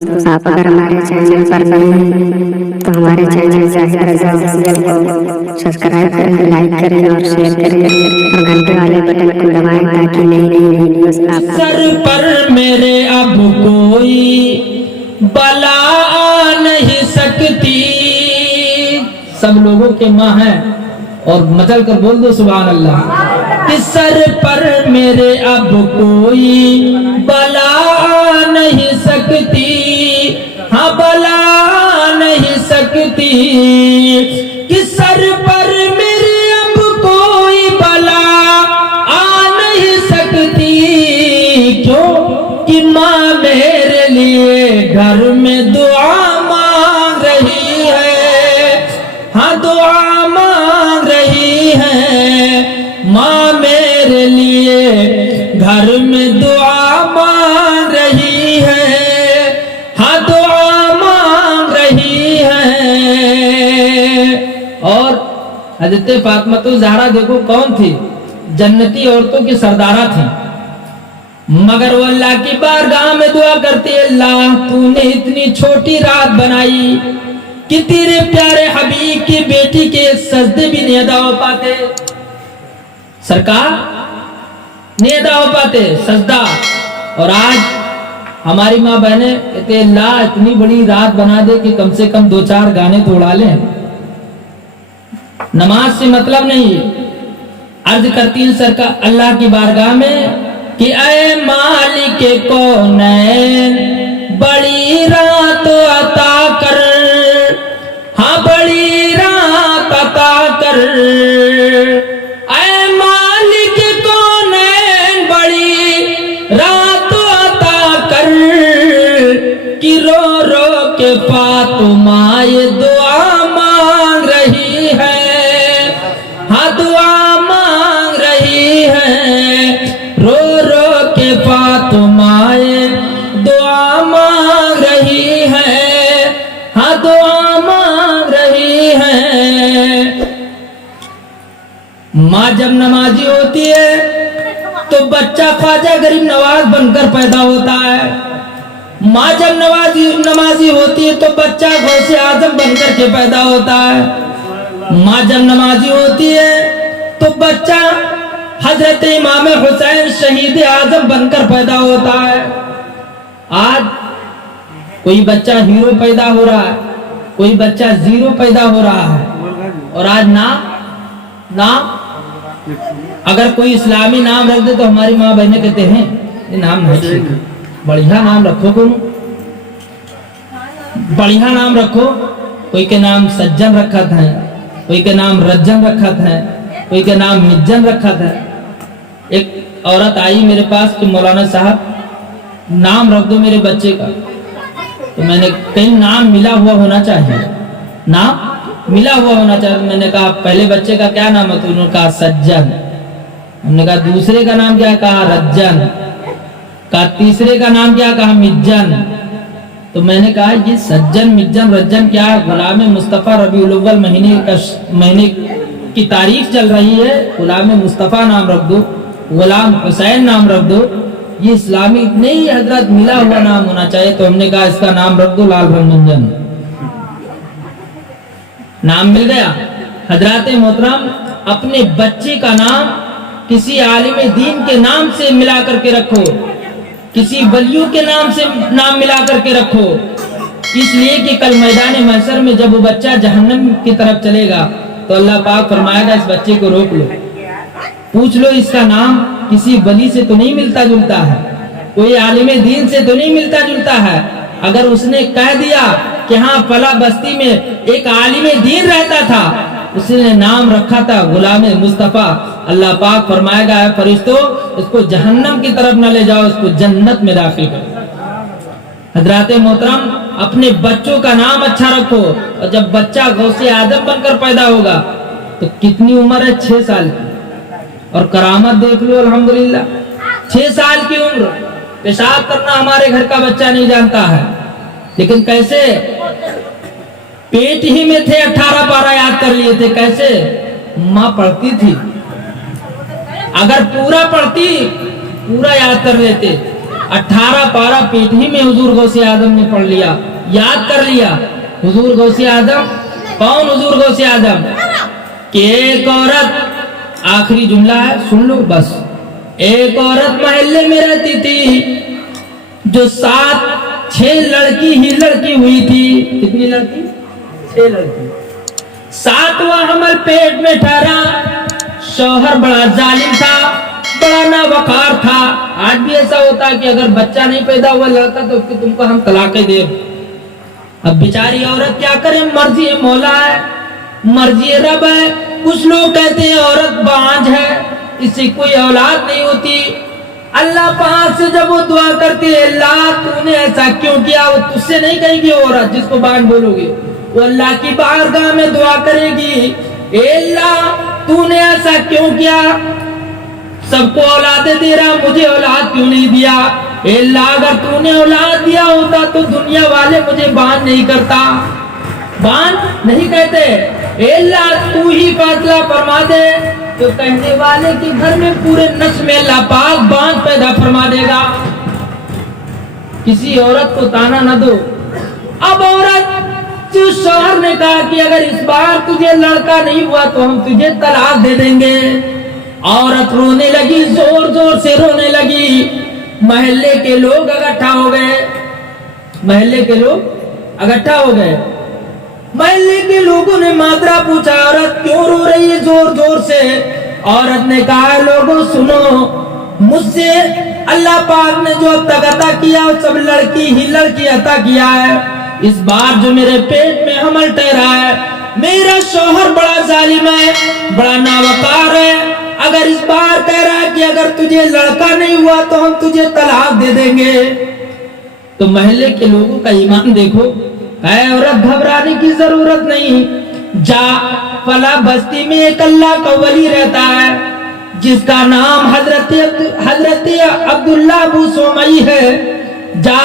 आप अगर हमारे चैनल पर नए हैं तो हमारे चैनल जाहिद रज़ा ऑफिशियल को सब्सक्राइब करें, लाइक करें और शेयर करें और घंटे वाले बटन को दबाएं ताकि नई नई वीडियोस आप सर पर मेरे अब कोई बला आ नहीं सकती। सब लोगों के माँ है और मचल कर बोल दो सुभान अल्लाह। कि सर पर मेरे अब कोई बला आ नहीं सकती, हाँ बला आ नहीं सकती। कि सर पर मेरे अब कोई बला आ नहीं सकती। क्यों कि माँ मेरे लिए घर में दुआ मांग रही है, हाँ दुआ मांग रही है। माँ मेरे लिए घर में दुआ मांग रही है, हाँ दुआ मांग रही है। और हज़रत फातिमा ज़हरा देखो कौन थी, जन्नती औरतों की सरदारा थी, मगर वो अल्लाह की बारगाह में दुआ करती है, अल्लाह तूने इतनी छोटी रात बनाई कि तेरे प्यारे हबीब की बेटी के सजदे भी नहीं अदा हो पाते, सरकार नहीं अदा हो पाते सजदा। और आज हमारी माँ बहने कहते अल्लाह इतनी बड़ी रात बना दे कि कम से कम 2-4 गाने तो उड़ा लें। नमाज से मतलब नहीं। अर्ज करती है सरकार अल्लाह की बारगाह में कि ऐ मालिक कौनैन बड़ी रात अता कर, हाँ बड़ी रात अता कर। ऐ मालिक कौनैन बड़ी रात अता कर। कि रो रो के फातिमा ये दुआ मांग रही है, हाँ दुआ मांग रही है। रो रो के फातिमा ये दुआ मांग रही है, हाँ दुआ मांग रही है। माँ जब नमाजी होती है तो बच्चा ख्वाजा गरीब नवाज बनकर पैदा होता है। माँ जब नमाजी होती है तो बच्चा गौसे आजम बनकर के पैदा होता है। माँ जब नमाजी होती है तो बच्चा हजरत इमाम हुसैन शहीद आजम बनकर पैदा होता है। आज कोई बच्चा हीरो पैदा हो रहा है, कोई बच्चा जीरो पैदा हो रहा है। और आज नाम अगर कोई इस्लामी नाम रख दे तो हमारी माँ बहनें कहते हैं ये नाम नहीं ठीक, बढ़िया नाम रखो, बढ़िया नाम रखो। कोई के नाम सज्जन रखा था, कोई के नाम रज्जन रखा था, कोई के नाम मिज्जन रखा था। एक औरत आई मेरे पास कि मौलाना साहब नाम रख दो मेरे बच्चे का। तो मैंने कहीं नाम मिला हुआ होना चाहिए, नाम मिला हुआ होना चाहिए। मैंने कहा पहले बच्चे का क्या नाम है? तो उन्होंने कहा सज्जन। हमने कहा दूसरे का नाम क्या? कहा रज्जन। कहा तीसरे का नाम क्या? कहा मिज्जन। तो मैंने कहा ये सज्जन मिज्जन रज्जन क्या है? गुलाम मुस्तफ़ा रबीउल अव्वल महीने की तारीख चल रही है, गुलाम मुस्तफ़ा नाम रख दो, गुलाम हुसैन नाम रख दो। ये इस्लामी नहीं हजरत मिला हुआ नाम होना चाहिए। तो हमने कहा इसका नाम रख दो लाल रंजन। नाम मिल गया। हजरत मोहतरम अपने बच्चे का नाम किसी आलिम दीन के नाम से मिला करके रखो, किसी वलियों के नाम से नाम मिला करके रखो। इसलिए कि कल मैदान महशर में जब वो बच्चा जहन्नम की तरफ चलेगा तो अल्लाह पाक फरमाएगा इस बच्चे को रोक लो, पूछ लो इसका नाम किसी वली से तो नहीं मिलता जुलता है, कोई आलिम दीन से तो नहीं मिलता जुलता है। अगर उसने कह दिया कि हाँ फला बस्ती में एक आलिम दीन रहता था, उसने नाम रखा था गुलाम मुस्तफ़ा, अल्लाह पाक फरमाएगा है फरिश्तों इसको जहन्नम की तरफ न ले जाओ, इसको जन्नत में दाखिल करो। हजरत मोहतरम अपने बच्चों का नाम अच्छा रखो। और जब बच्चा गौसे आजम बनकर पैदा होगा तो कितनी उम्र है? 6 साल की। और करामत देख लो अल्हम्दुलिल्लाह, 6 साल की उम्र, पेशाब करना हमारे घर का बच्चा नहीं जानता है। लेकिन कैसे पेट ही में थे 18 पारा याद कर लिए थे। कैसे माँ पढ़ती थी, अगर पूरा पढ़ती पूरा याद कर लेते। 18 पारा पेट ही में हुजूर गौसे आजम ने पढ़ लिया, याद कर लिया। हुजूर गौसे आजम कौन? हुजूर गौसे आजम कि एक औरत, आखिरी जुमला है सुन लो बस, एक औरत मोहल्ले में रहती थी जो 6 लड़की ही लड़की हुई थी। कितनी लड़की? 6 लड़की। 7वां हमल पेट में ठहरा। शौहर बड़ा जालिम था, बड़ा नावकार था। आज भी ऐसा होता है कि अगर बच्चा नहीं पैदा हुआ लड़का तो उसको तुमको हम तलाक दे। अब बेचारी औरत क्या करे, मर्जी मौला है, मर्जी रब है। कुछ लोग कहते हैं औरत बांझ है, इससे कोई औलाद नहीं होती। अल्लाह पाक से जब वो दुआ करती है, अल्लाह तूने ऐसा क्यों किया, वो तुझसे नहीं कहेगी औरत जिसको बांझ बोलोगे, वो अल्लाह की बारगाह में दुआ करेगी, ए अल्लाह तूने ऐसा क्यों किया, सबको औलादें दे रहा, मुझे औलाद क्यों नहीं दिया। ए अल्लाह अगर तूने औलाद दिया होता तो दुनिया वाले मुझे बांझ नहीं करता, बांझ नहीं कहते। ए अल्लाह तू ही फैसला फरमा दे, तो कहने वाले के घर में पूरे नस्ल में अल्लाह पाक बांझ पैदा फरमा देगा। किसी औरत को ताना न दो। अब औरत जो शौहर ने कहा कि अगर इस बार तुझे लड़का नहीं हुआ तो हम तुझे तलाक दे देंगे। औरत रोने लगी, जोर जोर से रोने लगी। महल्ले के लोग इकट्ठा हो गए, महल्ले के लोग इकट्ठा हो गए। महल्ले के लोगों ने माजरा पूछा, औरत क्यों रो रही है जोर जोर से। औरत ने कहा, लोगों सुनो, मुझसे अल्लाह पाक ने जो अब तक अता किया वो सब लड़की ही लड़की अता किया है। इस बार जो मेरे पेट में हमल ठहरा है, मेरा शौहर बड़ा जालिम है, बड़ा नावकार है। अगर इस बार कह रहा है कि अगर तुझे लड़का नहीं हुआ तो हम तुझे तलाक दे देंगे। तो महल्ले के लोगों का ईमान देखो। ऐ औरत घबराने की जरूरत नहीं, जा फला बस्ती में एक अल्लाह का वली रहता है जिसका नाम हजरत अब्दुल्ला अबू सोमई है। जा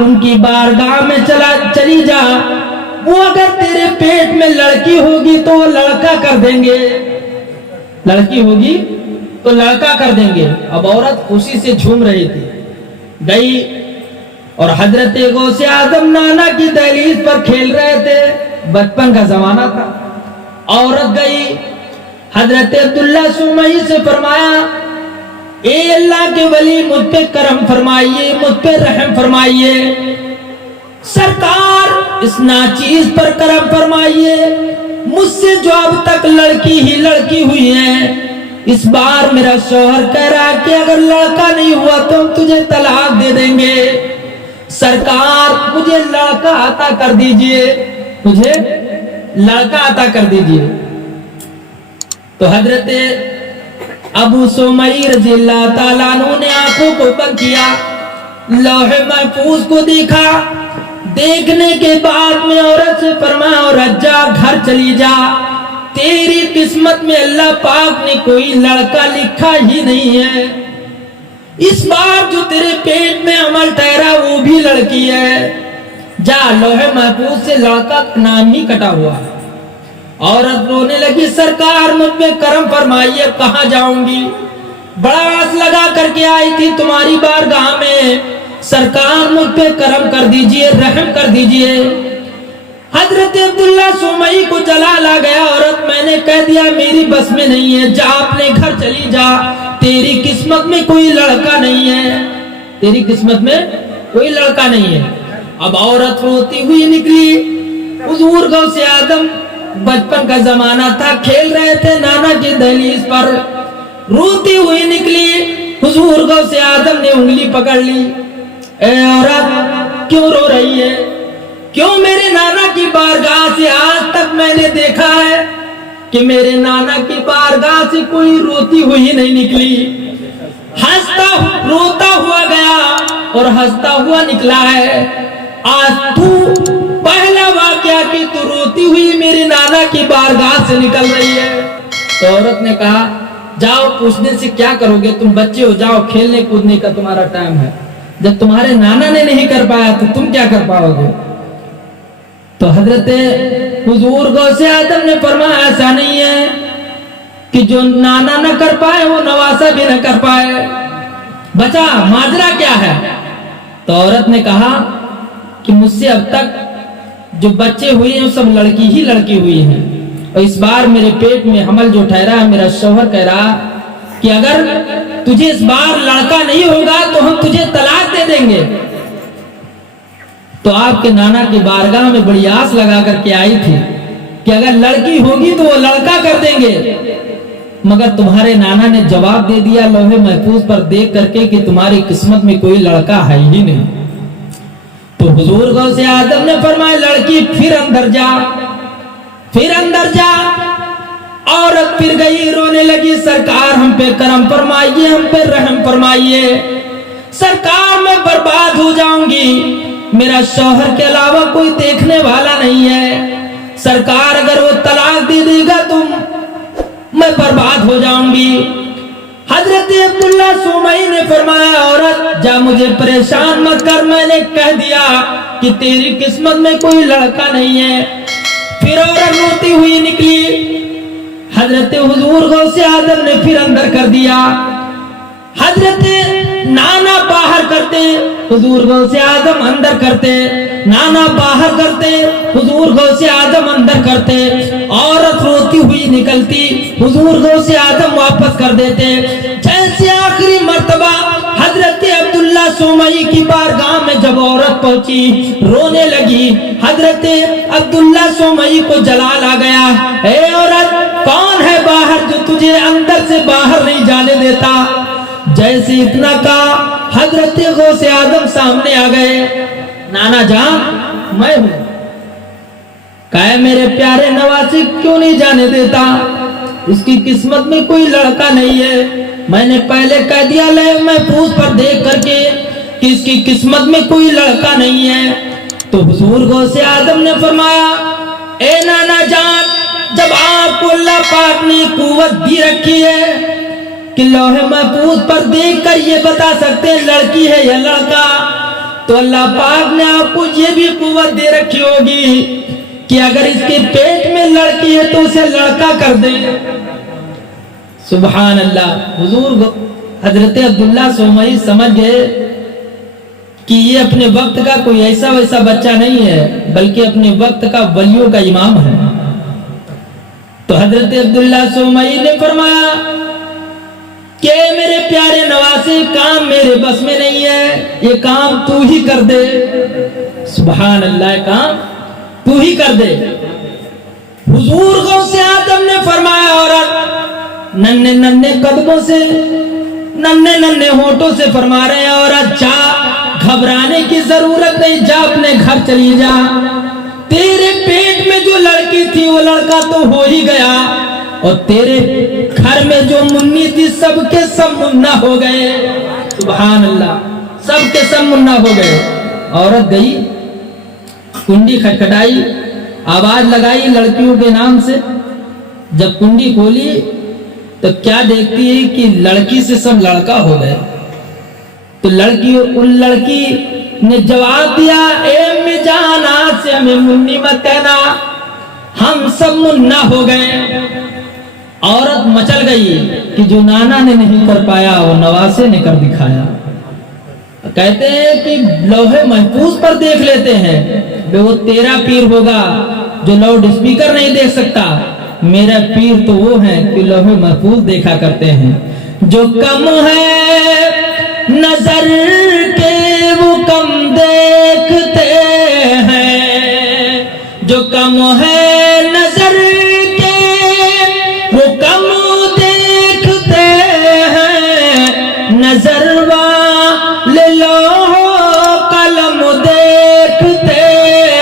उनकी बारगाह में चली जा, वो अगर तेरे पेट में लड़की होगी तो वो लड़का कर देंगे, लड़की होगी तो लड़का कर देंगे। अब औरत खुशी से झूम रही थी, गई और हजरत गौसे आजम नाना की दहलीज पर खेल रहे थे, बचपन का जमाना था। औरत गई, हजरत अब्दुल्ला सुमई से फरमाया, ए अल्लाह के वली मुझ पे करम फरमाइए, मुझ पे रहम फरमाइए, सरकार इस नाचीज पर करम फरमाइए, मुझसे जो अब तक लड़की ही लड़की हुई है, इस बार मेरा शौहर कह रहा है कि अगर लड़का नहीं हुआ तो हम तुझे तलाक दे देंगे। सरकार मुझे लड़का अता कर दीजिए, मुझे लड़का अता कर दीजिए। तो हजरत अबू सुमई रज़ियल्लाहु ताला अन्हु ने आंखों को बंद किया, लौहे महफूज को देखा। देखने के बाद में औरत से फरमाया, औरत जा घर चली जा, तेरी किस्मत में अल्लाह पाक ने कोई लड़का लिखा ही नहीं है। इस बार जो तेरे पेट में अमल ठहरा वो भी लड़की है। जा लौहे महफूज से लड़का का नाम ही कटा हुआ। औरत रोने लगी, सरकार मुझ पे करम फरमाइए, कहाँ जाऊंगी, बड़ा आस लगा करके आई थी तुम्हारी बारगाह में, सरकार मुझ पे करम कर दीजिए, रहम कर दीजिए। हजरत अब्दुल्ला सुमई को जलाल आ गया, औरत मैंने कह दिया मेरी बस में नहीं है, जा अपने घर चली जा, तेरी किस्मत में कोई लड़का नहीं है, तेरी किस्मत में कोई लड़का नहीं है। अब औरत रोती हुई निकली। हुजूर गौसे आजम, बचपन का जमाना था, खेल रहे थे नाना की दहलीज पर, रोती हुई निकली। हुजूर गौसे आजम ने उंगली पकड़ ली, ए औरत क्यों रो रही है, क्यों? मेरे नाना की बारगाह से आज तक मैंने देखा है कि मेरे नाना की बारगाह से कोई रोती हुई नहीं निकली, हंसता रोता हुआ गया और हंसता हुआ निकला है। आज तू पहला वाकया कि तू रोती हुई मेरे नाना की बारगाह से निकल रही है। तो औरत ने कहा, जाओ, पूछने से क्या करोगे, तुम बच्चे हो, जाओ, खेलने कूदने का तुम्हारा टाइम है, जब तुम्हारे नाना ने नहीं कर पाया तो तुम क्या कर पाओगे। तो हजरत हुजूर गौसे आजम ने फरमाया, ऐसा नहीं है कि जो नाना न कर पाए वो नवासा भी न कर पाए। बचा माजरा क्या है, तो औरत ने कहा कि मुझसे अब तक जो बच्चे हुए हैं वो सब लड़की ही लड़की हुई हैं, और इस बार मेरे पेट में हमल जो ठहरा है, मेरा शौहर कह रहा कि अगर तुझे इस बार लड़का नहीं होगा तो हम तुझे तलाक दे देंगे। तो आपके नाना की बारगाह में बड़ी आस लगा करके आई थी कि अगर लड़की होगी तो वो लड़का कर देंगे, मगर तुम्हारे नाना ने जवाब दे दिया लौहे महफूज पर देख करके कि तुम्हारी किस्मत में कोई लड़का है ही नहीं। तो हुजूर गौसे आदम ने फरमाया लड़की फिर अंदर जा, फिर अंदर जा। औरत फिर गई, रोने लगी, सरकार हम पे करम फरमाइए, हम पे रहम फरमाइए, सरकार मैं बर्बाद हो जाऊंगी, मेरा शौहर के अलावा कोई देखने वाला नहीं है, सरकार अगर वो तलाक दे देगा तो मैं बर्बाद हो जाऊंगी। हजरत अब्दुल्ला सुमई ने फरमाया औरत जा, मुझे परेशान मत कर, मैंने कह दिया कि तेरी किस्मत में कोई लड़का नहीं है। फिर औरत रोती हुई निकली। हजरत हुजूर गौसे आदम ने फिर अंदर कर दिया। हजरत नाना बाहर करते, हुजूर गौसे आदम अंदर करते, नाना बाहर करते, हुजूर गौसे आदम अंदर करते। औरत रोती हुई निकलती, हुजूर गौसे आदम वापस कर देते। जैसे आखिरी मर्तबा हजरत अब्दुल्ला सुमई की बारगाह में जब औरत पहुंची, रोने लगी, हजरत अब्दुल्ला सुमई को जलाल आ गया, ए औरत कौन है बाहर जो तुझे अंदर से बाहर नहीं जाने देता। जैसे इतना कहा हजरत गौसे आदम सामने आ गए। नाना जान मैं हूं, कहे मेरे प्यारे नवासी क्यों नहीं जाने देता, इसकी किस्मत में कोई लड़का नहीं है। मैंने पहले कह दिया ले महफूज पर देख करके कि इसकी किस्मत में कोई लड़का नहीं है। तो हुजूर गौसे आदम ने फरमाया ए नाना जान, जब आपको अल्लाह पाक ने कुव्वत दी रखी है कि लौहे महफूज पर देख कर ये बता सकते हैं लड़की है या लड़का, तो अल्लाह पाक ने आपको ये भी कुव्वत दे रखी होगी कि अगर इसके पेट में लड़की है तो उसे लड़का कर दे। सुभान अल्लाह। हुजूर हजरत अब्दुल्ला सुमई समझ गए कि ये अपने वक्त का कोई ऐसा वैसा बच्चा नहीं है, बल्कि अपने वक्त का वलियों का इमाम है। तो हजरत अब्दुल्ला सुमई ने फरमाया कि मेरे प्यारे नवासे काम मेरे बस में नहीं है, ये काम तू ही कर दे। सुभान अल्लाह, काम तू ही कर दे। हुजूर गौसे आदम ने फरमाया औरत नन्हे नन्हे कदमों से, नन्हे नन्हे होठों से फरमा रहे हैं औरत जा, घबराने की जरूरत नहीं, जा अपने घर चली जा। तेरे पेट में जो लड़की थी वो लड़का तो हो ही गया, और तेरे घर में जो मुन्नी थी सबके सब मुन्ना हो गए। सुभान अल्लाह, सबके सब मुन्ना हो गए। औरत गई, कुंडी खटखटाई, आवाज लगाई लड़कियों के नाम से। जब कुंडी खोली तो क्या देखती है कि लड़की से सब लड़का हो गए। तो उन लड़की ने जवाब दिया ए मिजाना से हमें मुन्नी मत कहना, हम सब मुन्ना हो गए। औरत मचल गई कि जो नाना ने नहीं कर पाया वो नवासे ने कर दिखाया। कहते हैं कि लौहे महफूज पर देख लेते हैं, वो तेरा पीर होगा जो लाउड स्पीकर नहीं देख सकता, मेरा पीर तो वो है कि लौहे महफूज देखा करते हैं। जो कम है नजर के वो कम देखते हैं, जो कम है नजर के वो कम देखते हैं, नजर वाले लौहो कलम देखते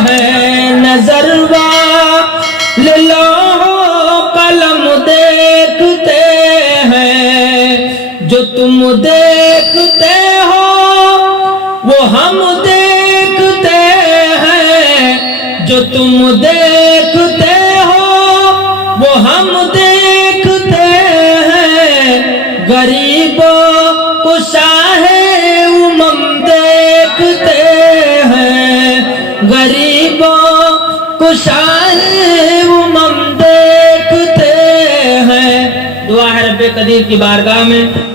हैं, नजर वाले लौहो कलम देखते हैं। जो तुम देखते हो वो हम देखते हैं, जो तुम देखते हो वो हम देखते हैं। गरीबों को शाहे उमम देखते हैं, गरीबों को शाहे उमम देखते हैं। दुआ है रब्बे कदीर की बारगाह में